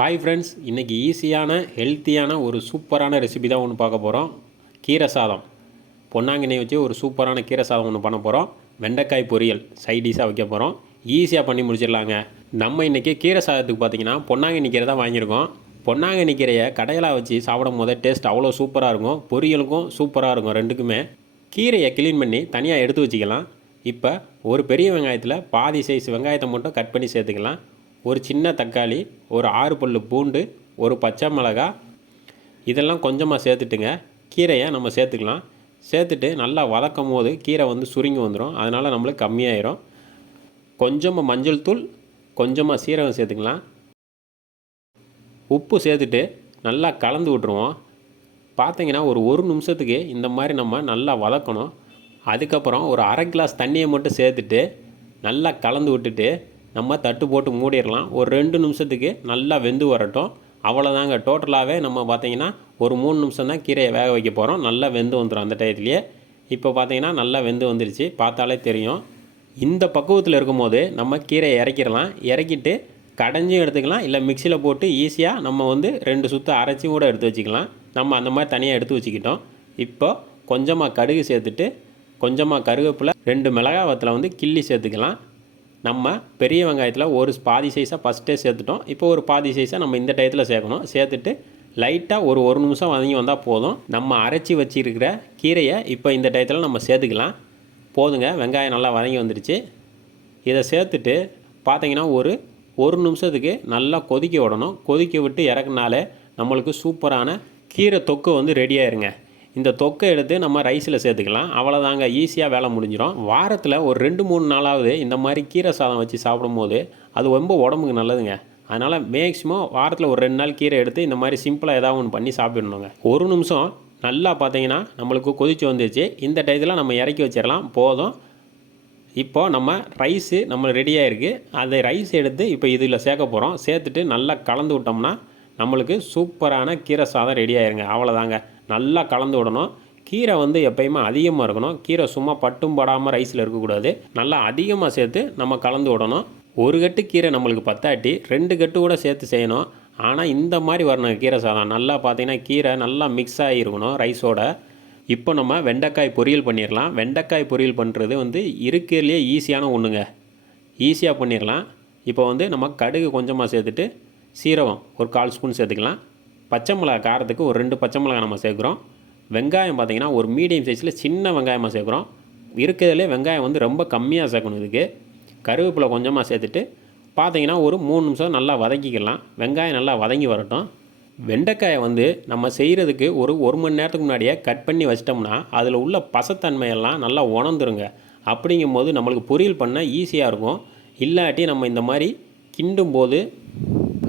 Hi friends, இன்றைக்கி ஈஸியான ஹெல்த்தியான ஒரு சூப்பரான ரெசிபி தான் ஒன்று பார்க்க போகிறோம். கீரை சாதம், பொன்னாங்கண்ணி வச்சு ஒரு சூப்பரான கீரை சாதம் ஒன்று பண்ண போகிறோம். வெண்டைக்காய் பொரியல் சைடிஷாக வைக்க போகிறோம். ஈஸியாக பண்ணி முடிச்சிடலாங்க. நம்ம இன்றைக்கி கீரை சாதத்துக்கு பார்த்திங்கன்னா பொன்னாங்கண்ணி கீரை தான் வாங்கியிருக்கோம். பொன்னாங்கண்ணி கீரையை கடையில் வச்சு சாப்பிடும் போதே டேஸ்ட் அவ்வளோ சூப்பராக இருக்கும். பொரியலுக்கும் சூப்பராக இருக்கும். ரெண்டுக்குமே கீரையை க்ளீன் பண்ணி தனியாக எடுத்து வச்சுக்கலாம். இப்போ ஒரு பெரிய வெங்காயத்தில் பாதி சைஸ் வெங்காயத்தை மட்டும் கட் பண்ணி சேர்த்துக்கலாம். ஒரு சின்ன தக்காளி, ஒரு 6 பல் பூண்டு, ஒரு பச்சை மிளகாய், இதெல்லாம் கொஞ்சமாக சேர்த்துட்டுங்க கீரையை நம்ம சேர்த்துக்கலாம். சேர்த்துட்டு நல்லா வதக்கும் போது கீரை சுருங்கி வந்துடும். அதனால் நம்மளுக்கு கம்மியாயிரும். கொஞ்சமாக மஞ்சள் தூள், கொஞ்சமாக சீரகம் சேர்த்துக்கலாம். உப்பு சேர்த்துட்டு நல்லா கலந்து விட்ருவோம். பார்த்திங்கன்னா ஒரு நிமிஷத்துக்கு இந்த மாதிரி நம்ம நல்லா வதக்கணும். அதுக்கப்புறம் ஒரு அரை கிளாஸ் தண்ணியை மட்டும் சேர்த்துட்டு நல்லா கலந்து விட்டுட்டு நம்ம தட்டு போட்டு மூடிடலாம். ஒரு 2 நிமிஷத்துக்கு நல்லா வெந்து வரட்டும். அவ்வளோதாங்க. டோட்டலாகவே நம்ம பார்த்திங்கன்னா ஒரு 3 நிமிஷம் தான் கீரையை வேக வைக்க போகிறோம். நல்லா வெந்து வந்துடும் அந்த டயத்துலேயே. இப்போ பார்த்திங்கன்னா நல்லா வெந்து வந்துருச்சு, பார்த்தாலே தெரியும். இந்த பக்குவத்தில் இருக்கும்போது நம்ம கீரையை இறக்கிடலாம். இறக்கிட்டு கடைஞ்சும் எடுத்துக்கலாம், இல்லை மிக்சியில் போட்டு ஈஸியாக நம்ம 2 சுற்று அரைச்சி கூட எடுத்து வச்சுக்கலாம். நம்ம அந்த மாதிரி தனியாக எடுத்து வச்சுக்கிட்டோம். இப்போ கொஞ்சமாக கடுகு சேர்த்துட்டு கொஞ்சமாக கருவேப்பிலை, 2 மிளகாய் வத்தலை கிள்ளி சேர்த்துக்கலாம். நம்ம பெரிய வெங்காயத்தில் ஒரு பாதி சைஸாக ஃபஸ்ட்டே சேர்த்துட்டோம். இப்போ ஒரு பாதி சைஸாக நம்ம இந்த டயத்தில் சேர்க்கணும். சேர்த்துட்டு லைட்டாக ஒரு நிமிஷம் வதங்கி வந்தால் போதும். நம்ம அரைச்சி வச்சுருக்கிற கீரையை இப்போ இந்த டயத்தில் நம்ம சேர்த்துக்கலாம். போதுங்க, வெங்காயம் நல்லா வதங்கி வந்துடுச்சு. இதை சேர்த்துட்டு பார்த்திங்கன்னா ஒரு நிமிஷத்துக்கு நல்லா கொதிக்க விடணும். கொதிக்க விட்டு இறக்குனாலே நம்மளுக்கு சூப்பரான கீரை தொக்கு ரெடி ஆயிருங்க. இந்த தொக்கை எடுத்து நம்ம ரைஸில் சேர்த்துக்கலாம். அவ்வளோதாங்க, ஈஸியாக வேலை முடிஞ்சிடும். வாரத்தில் ஒரு 2-3 நாளாவது இந்த மாதிரி கீரை சாதம் வச்சு சாப்பிடும்போது அது ரொம்ப உடம்புக்கு நல்லதுங்க. அதனால் மேக்ஸிமம் வாரத்தில் ஒரு 2 நாள் கீரை எடுத்து இந்த மாதிரி சிம்பிளாக ஏதாவது ஒன்று பண்ணி சாப்பிடணுங்க. ஒரு நிமிஷம் நல்லா பார்த்திங்கன்னா நம்மளுக்கு கொதிச்சு வந்துடுச்சு. இந்த டயத்தில் நம்ம இறக்கி வச்சிடலாம். போதும். இப்போது நம்ம ரைஸு நம்ம ரெடியாக இருக்குது. அதை ரைஸ் எடுத்து இப்போ இதில் சேர்க்க போகிறோம். சேர்த்துட்டு நல்லா கலந்து விட்டோம்னா நம்மளுக்கு சூப்பரான கீரை சாதம் ரெடி ஆயிருங்க. அவ்வளோதாங்க. நல்லா கலந்து விடணும். கீரை எப்போயுமே அதிகமாக இருக்கணும். கீரை சும்மா பட்டும் படாமல் ரைஸில் இருக்கக்கூடாது. நல்லா அதிகமாக சேர்த்து நம்ம கலந்து விடணும். ஒரு கட்டு கீரை நம்மளுக்கு பத்தாட்டி 2 கட்டு கூட சேர்த்து செய்யணும். ஆனால் இந்த மாதிரி வரணும் கீரை சாதம். நல்லா பார்த்திங்கன்னா கீரை நல்லா மிக்ஸ் ஆகிருக்கணும் ரைஸோட. இப்போ நம்ம வெண்டைக்காய் பொரியல் பண்ணிடலாம். வெண்டைக்காய் பொரியல் பண்ணுறது இருக்கிறதுலே ஈஸியான ஒன்றுங்க. ஈஸியாக பண்ணிடலாம். இப்போ நம்ம கடுகு கொஞ்சமாக சேர்த்துட்டு சீரகம் ஒரு 1/4 ஸ்பூன் சேர்த்துக்கலாம். பச்சை மிளகா காரத்துக்கு ஒரு 2 பச்சை மிளகா நம்ம சேர்க்குறோம். வெங்காயம் பார்த்திங்கன்னா ஒரு மீடியம் சைஸில் சின்ன வெங்காயமாக சேர்க்குறோம். இருக்கிறதுலே வெங்காயம் ரொம்ப கம்மியாக சேர்க்கணும். இதுக்கு கருவேப்பிலை கொஞ்சமாக சேர்த்துட்டு பார்த்திங்கன்னா ஒரு 3 நிமிஷம் நல்லா வதக்கிக்கலாம். வெங்காயம் நல்லா வதங்கி வரட்டும். வெண்டைக்காயை நம்ம செய்கிறதுக்கு ஒரு மணி நேரத்துக்கு முன்னாடியே கட் பண்ணி வச்சிட்டோம்னா அதில் உள்ள பசத்தன்மையெல்லாம் நல்லா உணர்ந்துருங்க. அப்படிங்கும்போது நம்மளுக்கு பொரியல் பண்ண ஈஸியாக இருக்கும். இல்லாட்டி நம்ம இந்த மாதிரி கிண்டும் போது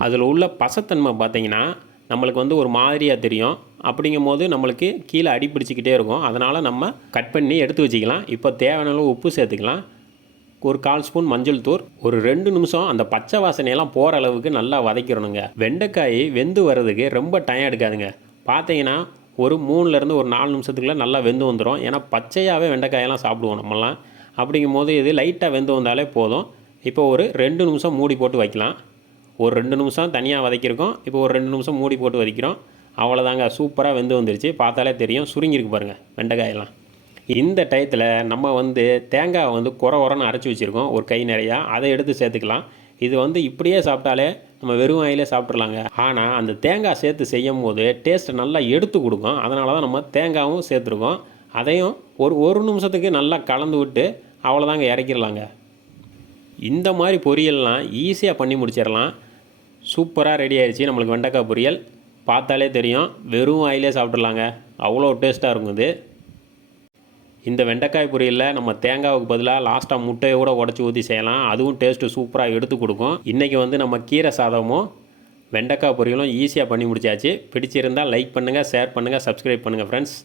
அதில் உள்ள பசத்தன்மை பார்த்திங்கன்னா நம்மளுக்கு ஒரு மாதிரியாக தெரியும். அப்படிங்கும் போது நம்மளுக்கு கீழே அடிப்பிடிச்சிக்கிட்டே இருக்கும். அதனால் நம்ம கட் பண்ணி எடுத்து வச்சுக்கலாம். இப்போ தேவையான அளவு உப்பு சேர்த்துக்கலாம். ஒரு 1/4 ஸ்பூன் மஞ்சள் தூள். ஒரு 2 நிமிஷம் அந்த பச்சை வாசனையெல்லாம் போகிற அளவுக்கு நல்லா வதக்கிடணுங்க. வெண்டைக்காய் வெந்து வர்றதுக்கு ரொம்ப டைம் எடுக்காதுங்க. பார்த்தீங்கன்னா ஒரு 3லேருந்து ஒரு 4 நிமிஷத்துக்குள்ளே நல்லா வெந்து வந்துடும். ஏன்னா பச்சையாகவே வெண்டைக்காயெல்லாம் சாப்பிடுவோம் நம்மலாம். அப்படிங்கும் போது இது லைட்டாக வெந்து வந்தாலே போதும். இப்போ ஒரு 2 நிமிஷம் மூடி போட்டு வைக்கலாம். ஒரு 2 நிமிஷம் தனியாக வதக்கியிருக்கோம். இப்போ ஒரு 2 நிமிஷம் மூடி போட்டு வதக்கிறோம். அவ்வளோதாங்க, சூப்பராக வெந்து வந்துருச்சு. பார்த்தாலே தெரியும், சுருங்கிருக்கு பாருங்கள் வெண்டைக்காயெல்லாம். இந்த டயத்தில் நம்ம தேங்காய் குறன்னு அரைச்சி வச்சுருக்கோம் ஒரு கை நிறையா. அதை எடுத்து சேர்த்துக்கலாம். இது இப்படியே சாப்பிட்டாலே நம்ம வெறும் வாயிலே சாப்பிட்றலாங்க. ஆனால் அந்த தேங்காய் சேர்த்து செய்யும் போது டேஸ்ட்டை நல்லா எடுத்து கொடுக்கும். அதனால தான் நம்ம தேங்காயும் சேர்த்துருக்கோம். அதையும் ஒரு நிமிஷத்துக்கு நல்லா கலந்து விட்டு அவ்வளோதாங்க, இறக்கிடலாங்க. இந்த மாதிரி பொரியல்லாம் ஈஸியாக பண்ணி முடிச்சிடலாம். சூப்பராக ரெடி ஆயிடுச்சு நம்மளுக்கு வெண்டைக்காய் பொரியல். பார்த்தாலே தெரியும், வெறும் வாயிலே சாப்பிட்றலாங்க. அவ்வளோ டேஸ்ட்டாக இருக்கும் இது. இந்த வெண்டைக்காய் பொரியலில் நம்ம தேங்காவுக்கு பதிலாக லாஸ்ட்டாக முட்டையை கூட உடச்சி ஊற்றி செய்யலாம். அதுவும் டேஸ்ட்டு சூப்பராக எடுத்து கொடுக்கும். இன்றைக்கி நம்ம கீரை சாதமும் வெண்டைக்காய் பொரியலும் ஈஸியாக பண்ணி முடிச்சாச்சு. பிடிச்சிருந்தால் லைக் பண்ணுங்கள், ஷேர் பண்ணுங்கள், சப்ஸ்கிரைப் பண்ணுங்கள் ஃப்ரெண்ட்ஸ்.